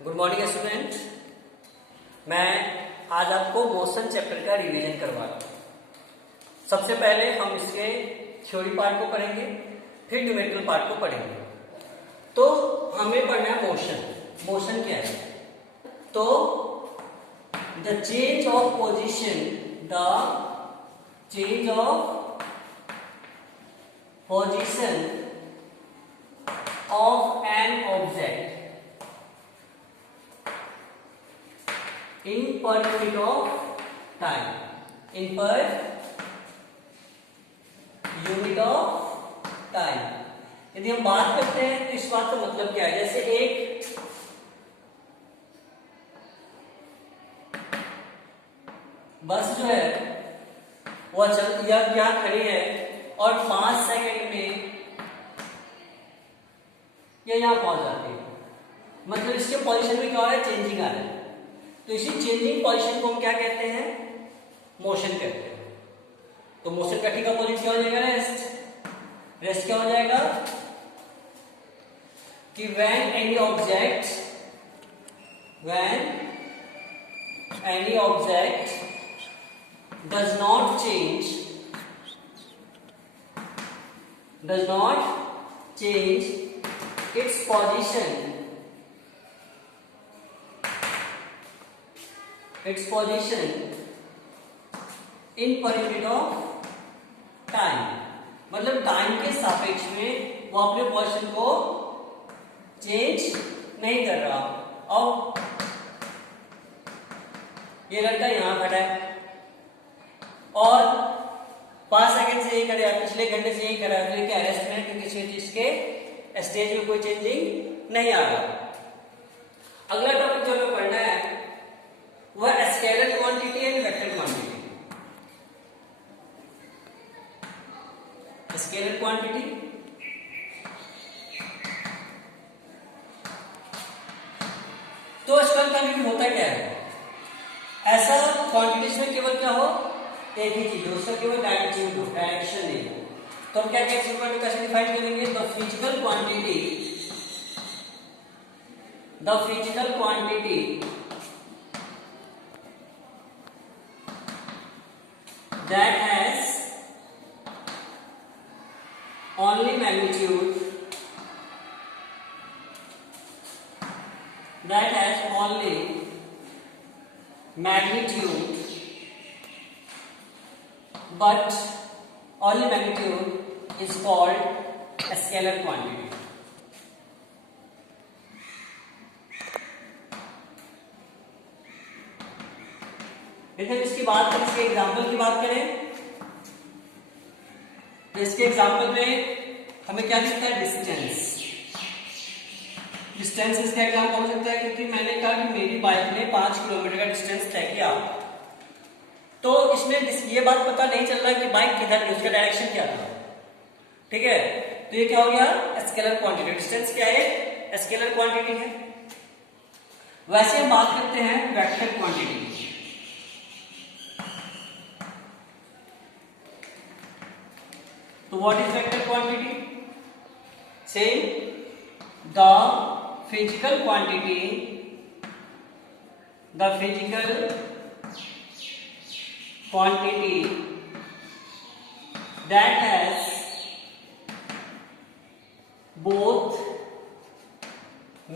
Good morning student. मैं आज आपको मोशन चैप्टर का रिवीजन करवा रहा हूँ। सबसे पहले हम इसके थ्योरी पार्ट को पढ़ेंगे, फिर न्यूमेरिकल पार्ट को पढ़ेंगे। तो हमें पढ़ना है मोशन। मोशन क्या है? तो the change of position, the change of position of an object in per unit of time, in per unit of time। यदि हम बात करते हैं तो इस बात का मतलब क्या है? जैसे एक बस जो है वह चलती है, क्या खड़ी है और 5 सेकंड में ये यहां पहुंच जाती है। मतलब इसके पोजीशन में क्या हो रहा है? चेंजिंग आ रहा है। तो इसी चेंजिंग पोजीशन को हम क्या कहते हैं? मोशन कहते हैं। तो मोशन का ठीक अपोजिट क्या हो जाएगा? रेस्ट। रेस्ट क्या हो जाएगा कि when any object does not change its position in per unit of time, मतलब टाइम के सापेक्ष में वो अपने पोजीशन को चेंज नहीं कर रहा। अब ये लड़का यहां खड़ा है और 5 सेकंड से यही खड़ा है, पिछले घंटे से यही खड़ा है, तो ये क्या रेस्ट में है क्योंकि किसी चीज के स्टेज में कोई चेंजिंग नहीं आ रहा। अगला टॉपिक जो हमें पढ़ना है वह scalar quantity and vector quantity. Scalar quantity तो स्केलर क्वांटिटी होता क्या है? ऐसा क्वांटिटीज में केवल क्या हो? एक ही चीज हो, उसका केवल डायरेक्शन हो, डायरेक्शन नहीं हो। तो हम क्या कैसे डिफाइन करेंगे? The physical quantity that has only magnitude, but only magnitude is called a scalar quantity। देखिए इसकी बात करें, इसके एग्जाम्पल की बात करें तो इसके एग्जाम्पल में हमें क्या दिखता है? डिस्टेंस इसका एग्जाम्पल हो सकता है क्योंकि मैंने कहा कि मेरी बाइक ने 5 किलोमीटर का डिस्टेंस तय किया, तो इसमें ये बात पता नहीं चल रहा कि बाइक किधर है, उसका डायरेक्शन क्या था। ठीक है, तो ये क्या हो गया? Scalar quantity. डिस्टेंस क्या है? स्केलर क्वांटिटी है। वैसे हम बात करते हैं वेक्टर क्वांटिटी। तो what is vector quantity? Same the physical quantity that has both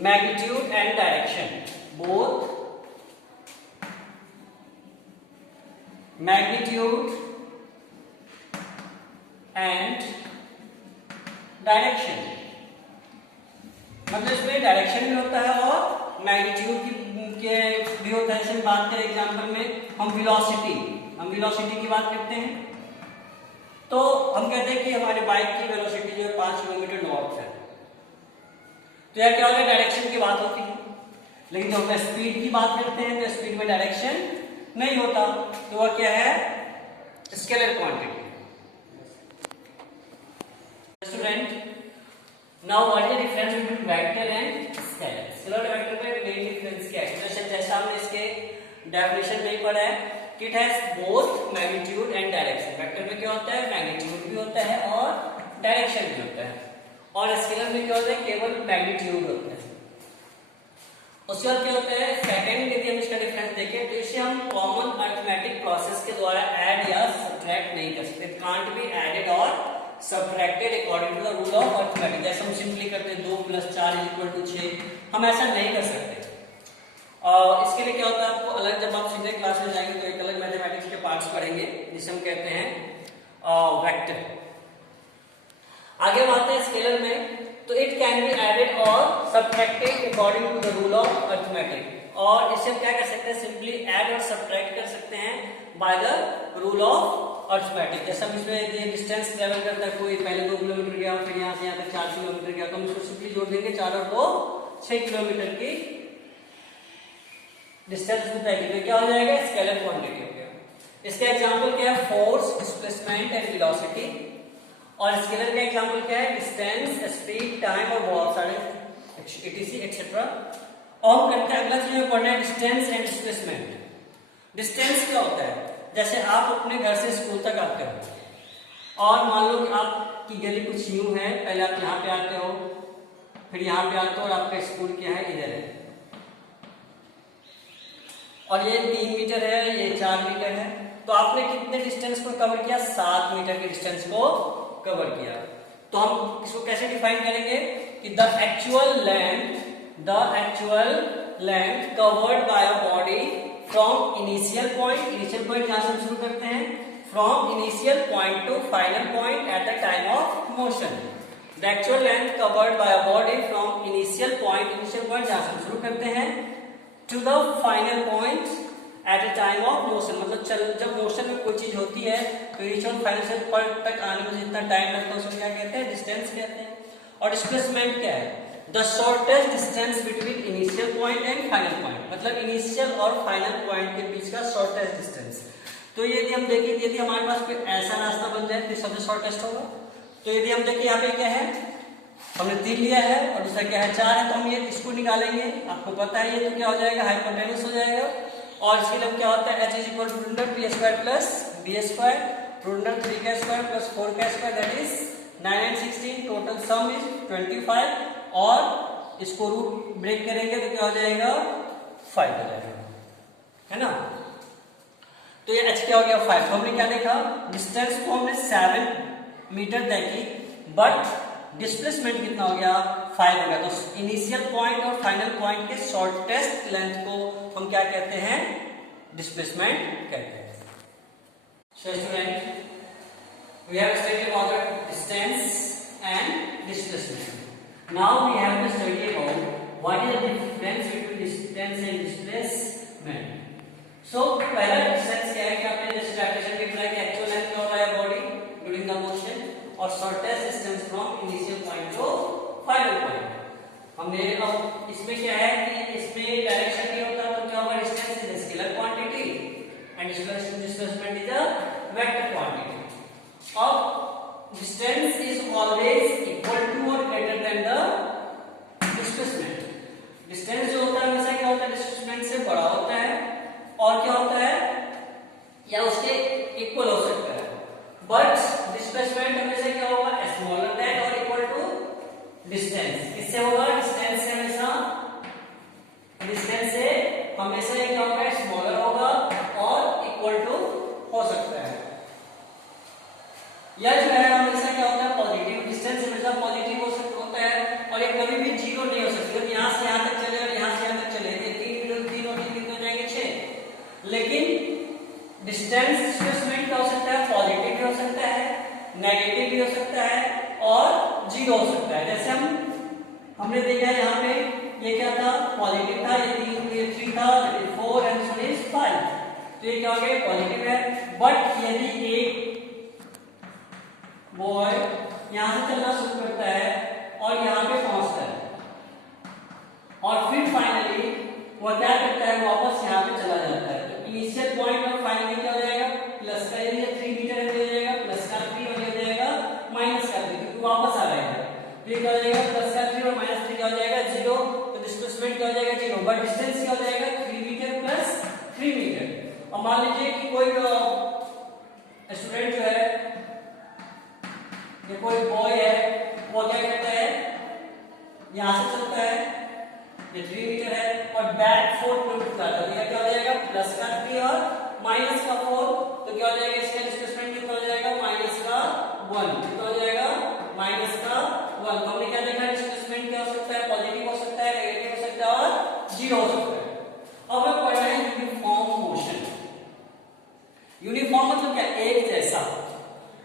magnitude and direction, मतलब इसमें डायरेक्शन भी होता है और मैग्नीट्यूड के भी होता है। जैसे बात करें एग्जांपल में हम वेलोसिटी की बात करते हैं, तो हम कहते हैं कि हमारे बाइक की वेलोसिटी जो है 5 किलोमीटर नॉर्थ है। तो यह क्या होगा? डायरेक्शन की बात होती है। लेकिन जब हम स्पीड की बात करते हैं तो स्पीड में डायरेक्शन नहीं होता, तो वह क्या है? Scalar quantity. Student, now what is the difference between vector and scalar? Scalar और वेक्टर में मेन डिफरेंस क्या है? जैसा हमने इसके डेफिनेशन में पढ़ा है कि it has both magnitude and direction. Vector में क्या होता है? मैग्नीट्यूड भी होता है और डायरेक्शन भी होता है, और स्केलर में क्या होता है? केवल मैग्नीट्यूड होता है। उसके बाद क्या होता है सेकंड, यदि हम इसका डिफरेंस देखें तो इसे हम कॉमन अरिथमेटिक प्रोसेस के द्वारा ऐड या सब्ट्रैक्ट नहीं कर सकते। इट कांट बी एडेड और subtracted according to the rule of arithmetic. जैसे हम सिंपली करते हैं 2 + 4 = 6, हम ऐसा नहीं कर सकते। इसके लिए क्या होता है, आपको अलग, जब आप सीनियर क्लास में जाएंगे तो एक अलग मैथमेटिक्स के पार्ट्स पढ़ेंगे जिसे हम कहते हैं वेक्टर। आगे बढ़ते हैं स्केलर में, तो इट कैन बी एडेड और subtracted according to the rule of arithmetic. और इसे हम क्या कर सकते हैं, सिंपली ऐड और सब्ट्रैक्ट कर सकते हैं by the rule of arithmetic. जैसे हम इसमें डिस्टेंस ट्रेवल करता है, कोई पहले 2 किलोमीटर गया, फिर यहाँ से यहाँ तक 4 किलोमीटर गया, तो हम इसको सिंपली जोड़ देंगे 4 और 2 6 किलोमीटर की डिस्टेंस तय की, क्या हो जाएगा, स्केलर क्वांटिटी हो गया। इसका एग्जांपल क्या है, फोर्स, डिस्प्लेसमेंट एंड वेलोसिटी। और स्केलर का एग्जांपल क्या है, डिस्टेंस, स्पीड, टाइम और बहुत सारे etc एक्सेट्रा। और हम करते हैं अगला चीज में पढ़ना है डिस्टेंस एंड डिस्प्लेसमेंट। डिस्टेंस क्या होता है, जैसे आप अपने घर से स्कूल तक आते हो और मान लो कि आपकी गली कुछ यूं है, पहले आप यहाँ पे आते हो, फिर यहाँ पे आते हो और आपका स्कूल क्या है, इधर है, और ये 3 मीटर है, ये 4 मीटर है, तो आपने कितने डिस्टेंस को कवर किया, 7 मीटर के डिस्टेंस को कवर किया। तो हम इसको कैसे डिफाइन करेंगे कि the actual length covered by a body from initial point जहां से हम शुरू करते हैं, from initial point to final point at the time of motion. The actual length covered by a body from initial point जहां से हम शुरू करते हैं to the final point at a time of motion. मतलब जब मोशन में कोई चीज होती है तो इनिशियल और फाइनल पॉइंट तक आने में जितना टाइम लगता है उसको क्या कहते हैं, डिस्टेंस कहते हैं। और डिस्प्लेसमेंट क्या है, the shortest distance between initial point and final point, मतलब इनिशियल और फाइनल पॉइंट के बीच का शॉर्टेस्ट डिस्टेंस। तो यदि हम देखें, यदि हमारे पास कोई ऐसा रास्ता बन जाए तो सबसे शॉर्टेस्ट होगा। तो यदि हम देखें यहाँ पे क्या है, हमने 3 लिया है और दूसरा क्या है 4 है, तो हम ये इसको निकालेंगे, आपको पता है ये तो क्या हो जाएगा, हाइपोटेन्यूज हो जाएगा। और इसके लिए क्या होता है, h = √p² plus b², √3² plus 4² that is 9 and 16, total sum is 25। और इसको रूट ब्रेक करेंगे तो क्या हो जाएगा, 5 हो जाएगा, है ना। तो ये h क्या हो गया, 5। तो हमने क्या देखा, डिस्टेंस को हमने 7 मीटर तय की, बट डिस्प्लेसमेंट कितना हो गया, 5 हो गया। तो इनिशियल पॉइंट और फाइनल पॉइंट के शॉर्टेस्ट लेंथ को हम क्या कहते हैं, डिस्प्लेसमेंट कहते हैं। So student, we have studied about the distance and displacement. Now we have to study about what is the difference between distance and displacement. So पहला डिस्टेंस क्या है कि आपने जैसे डेफिनेशन में पढ़ा कि एक्चुअल लेंथ क्या होता है बॉडी ड्यूरिंग द मोशन, और shortest distance from initial point to final point. हमने अब इसमें क्या है कि इसमें डायरेक्शन नहीं होता, तो क्या होगा, distance is a scalar quantity and displacement is a vector quantity. अब distance is always equal to और greater than the displacement. Distance जो होता है हमेशा क्या होता है, डिस्प्लेसमेंट से बड़ा होता है, और क्या होता है, या उसके इक्वल हो सकता है, बट डिस्प्लेसमेंट हमेशा क्या होगा, स्मॉलर देन और इक्वल टू डिस्टेंस। किससे होगा, डिस्टेंस से हमेशा ये क्या होगा, स्मॉलर होगा और इक्वल टू हो सकता है। या जो है हमेशा क्या होता है, पॉजिटिव, डिस्टेंस हमेशा पॉजिटिव होता है, और ये कभी भी जीरो नहीं हो सकती। जब यहाँ से यहाँ तक चले और यहाँ से यहाँ तक चले, 3 और 3 हो जाएंगे 6। लेकिन डिस्टेंस डिस्प्लेसमेंट क्या हो सकता है, पॉजिटिव भी हो सकता है, नेगेटिव भी हो सकता है और जीरो हो सकता है। जैसे हमने देखा है यहाँ पे ये क्या था, पॉजिटिव था, ये 3 था, 4 एंड 5, तो ये क्या हो गया, पॉजिटिव है। बट यदि एक बॉय यहाँ से चलना शुरू करता है और यहाँ पे पहुंचता है, और फिर फाइनली वो क्या करता है, वापस यहाँ पे चला जाता है, तो इनिशियल पॉइंट और फाइनली क्या हो जाएगा, प्लस का एरिया 3 मीटर है, हो जाएगा प्लस का 3 और हो जाएगा माइनस का 3, क्योंकि वापस आ रहा है। फिर क्या हो जाएगा, प्लस का 3 और माइनस 3 क्या हो जाएगा, 0। तो डिस्प्लेसमेंट क्या हो जाएगा, 0, बट डिस्टेंस क्या हो जाएगा, 3 मीटर प्लस 3 मीटर। और मान लीजिए कि कोई स्टूडेंट जो है, ये कोई बॉय है, वो क्या करता है, यहाँ से चलता है, ये 3 मीटर है, और बैक 4 किलोमीटर का, तो ये क्या हो जाएगा प्लस का 3 और माइनस का 4, तो क्या हो जाएगा इसका डिस्प्लेसमेंट कितना हो जाएगा माइनस का 1, कितना हो जाएगा माइनस का 1। तो हमने क्या देखा डिस्प्लेसमेंट क्या हो सकता है पॉजिटिव हो सकता है, नेगेटिव हो सकता है और जीरो हो सकता है। अब हमें पढ़ना है यूनिफॉर्म मोशन। यूनिफॉर्म मतलब क्या एक जैसा।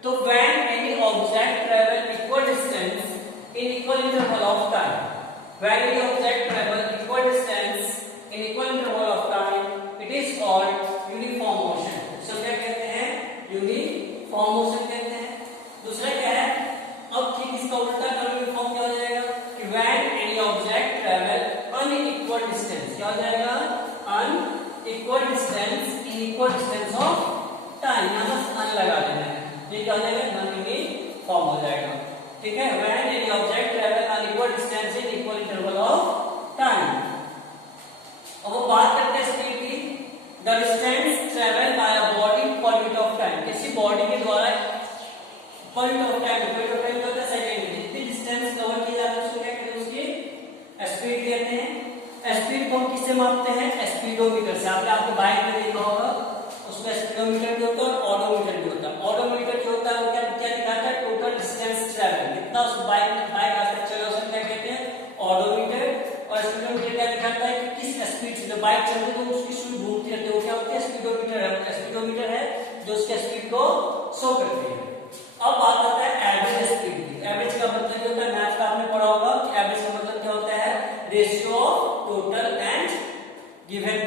तो when any object travel equal distance in equal interval of time, when any object travel equal distance in equal interval of time, it is called uniform motion। इसको क्या कहते हैं यूनिफॉर्म मोशन कहते हैं। दूसरा क्या है, अब ठीक इसका उल्टा करो, यूनिफॉर्म क्या हो जाएगा कि when any object travel unequal distance, क्या हो जाएगा unequal distance in equal distance of time, यहाँ बस अन लगा देना है, ये क्या हो जाएगा नॉन यूनिफॉर्म हो जाएगा। ठीक है, when any object travel unequal distance in equal interval of time। अब वो बात करते हैं स्पीड की। the distance travel by a body per unit of time, किसी बॉडी के द्वारा per unit of time, per unit of time होता है सेकंड में, जितनी डिस्टेंस कवर की जाती है उसको क्या कहते हैं उसकी स्पीड कहते हैं। स्पीड को हम किससे मापते हैं स्पीडोमीटर से। आपने आपको बाइक में देखा होगा उसमें स्पीडोमीटर भी होता है और ऑडोमीटर भी होता है। ऑडोमीटर जो होता है वो क्या दिखाता है टोटल डिस्टेंस ट्रैवल, कितना उस बाइक आज तक चला उसको क्या कहते हैं ऑडोमीटर। और स्पीडोमीटर क्या दिखाता है कि किस स्पीड से जो बाइक चल रही है तो उसकी स्पीड घूमती रहती है, वो क्या होती है स्पीडोमीटर है। स्पीडोमीटर है जो उसके स्पीड को शो करती है। अब बात आता है एवरेज स्पीड की। एवरेज का मतलब होता है, मैथ का आपने पढ़ा होगा कि एवरेज का मतलब क्या होता है ratio of total and given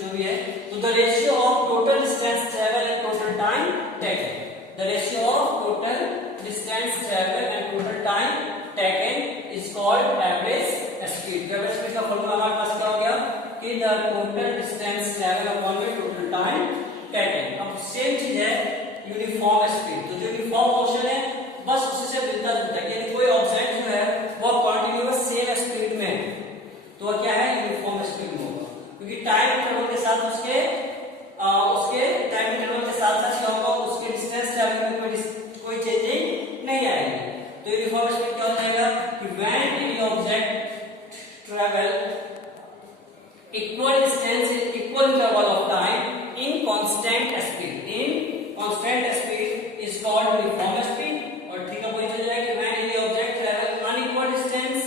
जो भी है। तो the ratio of total distance travel and total time taken, the ratio of total distance travel and total time taken is called average speed. Average speed का formula हमारे पास क्या हो गया कि the total distance travel upon में total time taken. अब same चीज है यूनिफॉर्म स्पीड। तो जो यूनिफॉर्म मोशन है बस उससे मिलता जुलता है, यानी कोई ऑब्जेक्ट जो है वो कंटीन्यूअस सेम स्पीड में है तो वह क्या है यूनिफॉर्म स्पीड में होगा, क्योंकि टाइम इंटरवल के साथ उसके टाइम इंटरवल के साथ साथ क्या होगा उसके डिस्टेंस ट्रैवल में कोई चेंजिंग नहीं आएगी। तो यूनिफॉर्म स्पीड क्या हो जाएगा कि when any object travel equal distance in equal interval of time in constant speed is called uniform speed. और ठीक है वही चल जाएगा कि when any object travel unequal distance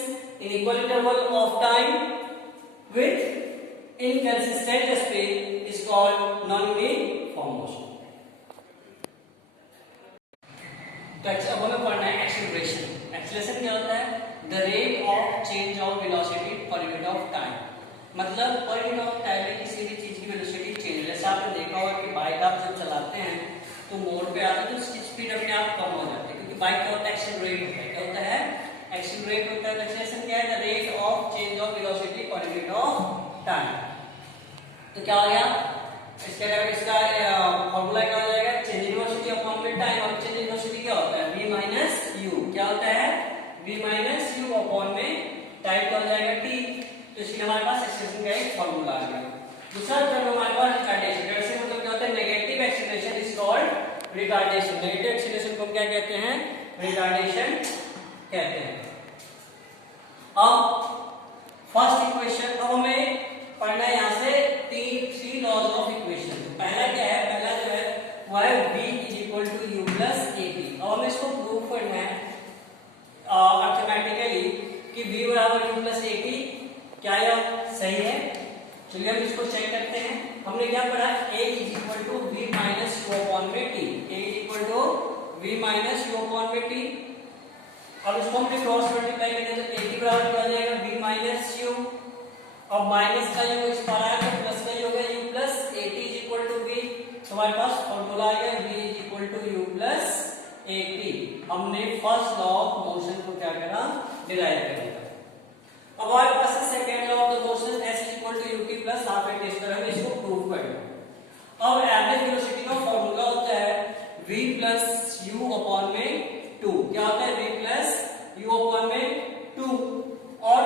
in equal interval of time with inconsistent speed is called non-uniform motion। तो अब हमें पढ़ना है एक्सेलरेशन। एक्सेलरेशन क्या होता है the rate of change of velocity per unit of time, मतलब पर यूनिट ऑफ टाइम में किसी भी चीज की वेलोसिटी चेंज। जैसे आपने देखा होगा कि बाइक आप जब चलाते हैं तो मोड़ पे आते हैं तो उसकी स्पीड अपने आप कम हो जाती है, क्योंकि बाइक क्या होता है एक्सेलरेट होता है। क्या होता है एक्सेलरेट होता है। एक्सेलरेशन क्या है the rate of change of velocity per unit of time. तो क्या हो गया इसका फॉर्मूला क्या हो जाएगा चेंज इन वेलोसिटी अपॉन में टाइम। और चेंज इन वेलोसिटी क्या होता है v माइनस u, क्या होता है v माइनस u अपॉन में टाइम क्या हो जाएगा t। तो इसलिए हमारे पास एक्सेलरेशन का एक फॉर्मूला आ गया। दूसरा टर्म हमारे पास रिटार्डेशन। रिटार्डेशन मतलब क्या होता है negative acceleration is called retardation. Negative acceleration को क्या कहते हैं रिटार्डेशन कहते हैं। अब फर्स्ट इक्वेशन, अब हमें पढ़ना है यहाँ से थ्री लॉज ऑफ इक्वेशन। पहला क्या है, पहला जो है वो है v is equal to u plus a t. अब हमें इसको प्रूव करना है मैथमेटिकली कि v बराबर यू प्लस ए टी, क्या यह सही है। चलिए हम इसको चेक करते हैं। हमने क्या पढ़ा a is equal to v minus u upon में t, a is equal to v minus u upon में t। अब इसको हमने क्रॉस मल्टीप्लाई करें तो a की बराबर क्या हो जाएगा v माइनस यू, अब माइनस का जो इस पर आया तो प्लस का जो होगा u plus a t is equal to v। तो हमारे पास फॉर्मूला आ गया v is equal to u plus a t. हमने फर्स्ट लॉ ऑफ मोशन को क्या करा डिराइव कर लिया। अब हमारे पास है second law of the motion s is equal to ut plus half at इस तरह में इसको प्रूव करना। अब एवरेज वेलोसिटी का फॉर्मूला होता है v प्लस u अपॉन में 2। क्या होता है v प्लस u अपॉन में 2। और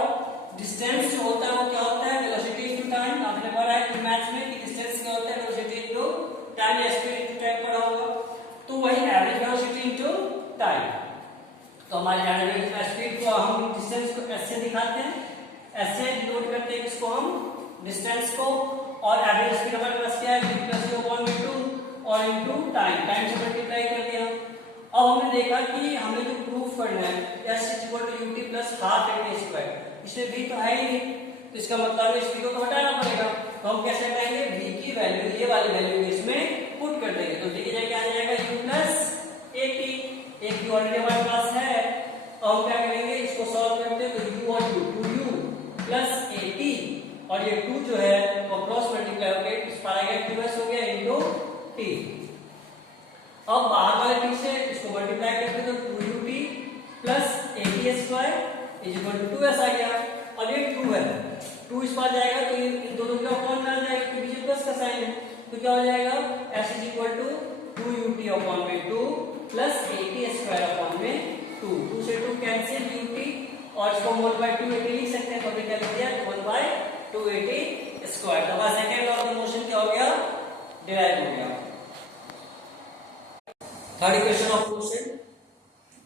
डिस्टेंस जो होता है वो क्या होता है वेलोसिटी इनटू टाइम। आपने पढ़ा है कि मैथ्स में कि डिस्टेंस क्या होता है वेलोसिटी इनटू टाइम या स्पीड इनटू टाइम पढ़ा होगा। तो वही एवरेज वेलोसिटी इनटू टाइम। तो हमारे एवरेज स्पीड को हम डिस्टेंस को s से दिखाते हैं, s से डिनोट करते हैं इसको हम डिस्टेंस को, और एवरेज स्पीड हमारे पास क्या है, v plus u upon v2 और इनटू टाइम, टाइम से मल्टीप्लाई कर दिया। अब हमने देखा कि हमें जो प्रूफ करना है s equal to ut plus half at square, इसमें v तो है ही नहीं, तो इसका मतलब इस v को तो हटाना पड़ेगा। तो हम कैसे हटाएंगे, v की वैल्यू ये वाली वैल्यू इसमें पुट कर देंगे, तो v की जगह आ जाएगा u प्लस at, एक की ऑलरेडी हमारे पास है। अब हम क्या करेंगे, इसको सॉल्व करते हैं, तो u और u 2u प्लस 80 और ये 2 जो है वो क्रॉस मल्टीप्लाई हो गया, इस पर आ गया 2s हो गया इनटू t। अब बाहर वाले t से इसको मल्टीप्लाई करते हैं तो 2ut plus 80 square is equal to 2s आ गया। और ये 2 है, 2 इस पार जाएगा तो इन दोनों का अपॉन में आ जाएगा क्योंकि पीछे प्लस का साइन है, तो क्या हो जाएगा s is equal to 2ut upon में 2 प्लस 80 स्क्वायर अपॉन में 2, 2 से 2 कैंसिल ut और इसको 1/280 लिख सकते हैं, तो हमने क्या लिख दिया 1/280 स्क्वायर। तो हमारा second law of the motion क्या हो गया, डिराइव हो गया। थर्ड इक्वेशन ऑफ मोशन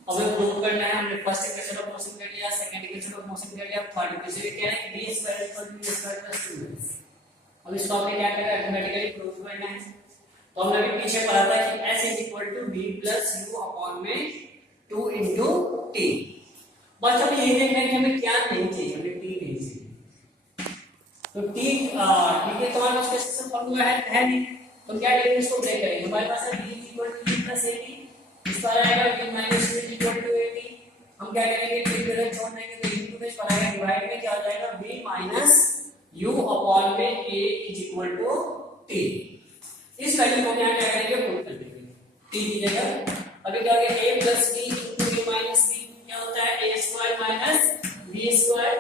हमें प्रूव करना है, हमने फर्स्ट इक्वेशन ऑफ मोशन कर लिया, सेकंड इक्वेशन ऑफ मोशन कर लिया, थर्ड इक्वेशन क्या है v square equal to v square plus 2s। अब इसको हमने क्या करना है, मैथमेटिकली प्रूव करना है। तो हमने अभी पीछे पढ़ा था कि s is equal to v plus u upon में 2 इनटू t। बस हमें ये देखना है कि हमें क्या नहीं चाहिए, हमें t नहीं चाहिए, तो t ठीक है, तो हमारे पास इसका फार्मूला है नहीं, तो क्या करेंगे, इसको ब्रेक करेंगे। हमारे पास है v equal to v plus 80, इस पर आएगा v minus v equal to 80, हम क्या करेंगे t को इधर छोड़ देंगे तो इनटू में पर आएगा डिवाइड में क्या हो जाएगा v माइनस u अपॉन में a is equal to t। इस वैल्यू को यहाँ क्या करेंगे, पुट कर देंगे t की जगह। अभी क्या हो गया a plus v into v minus v क्या होता है a square minus v square,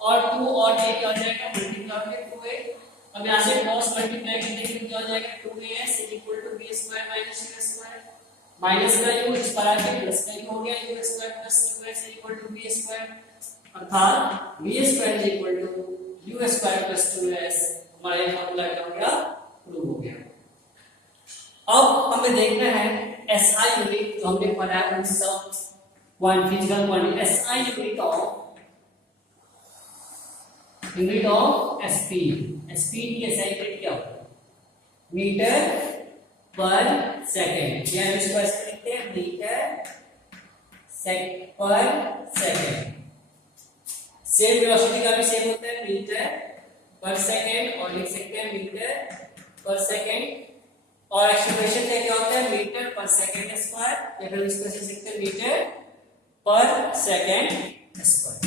और 2 और a क्या हो जाएगा मल्टीप्लाई में 2a। अब यहां से क्रॉस मल्टीप्लाई करने के लिए क्या हो जाएगा 2as equal to v square minus u square, minus का u इस पर आके प्लस का u हो गया u square plus 2s equal to v square, अर्थात v square equal to u square plus 2s। हमारा ये फार्मूला क्या हो गया, प्रूव हो गया। अब हमें देखना है SI यूनिट, जो हमने पढ़ा है उन सब physical quantity, SI unit of speed की SI यूनिट क्या होता है, मीटर पर सेकंड, या इसको ऐसे लिखते हैं मीटर पर सेकंड। सेम वेलोसिटी का भी सेम होता है मीटर पर सेकंड, और लिख सकते हैं मीटर पर सेकंड, और एक्सप्रेशन क्या होता है मीटर पर सेकंड स्क्वायर, या फिर इसको ऐसे लिखते हैं मीटर पर सेकंड स्क्वायर।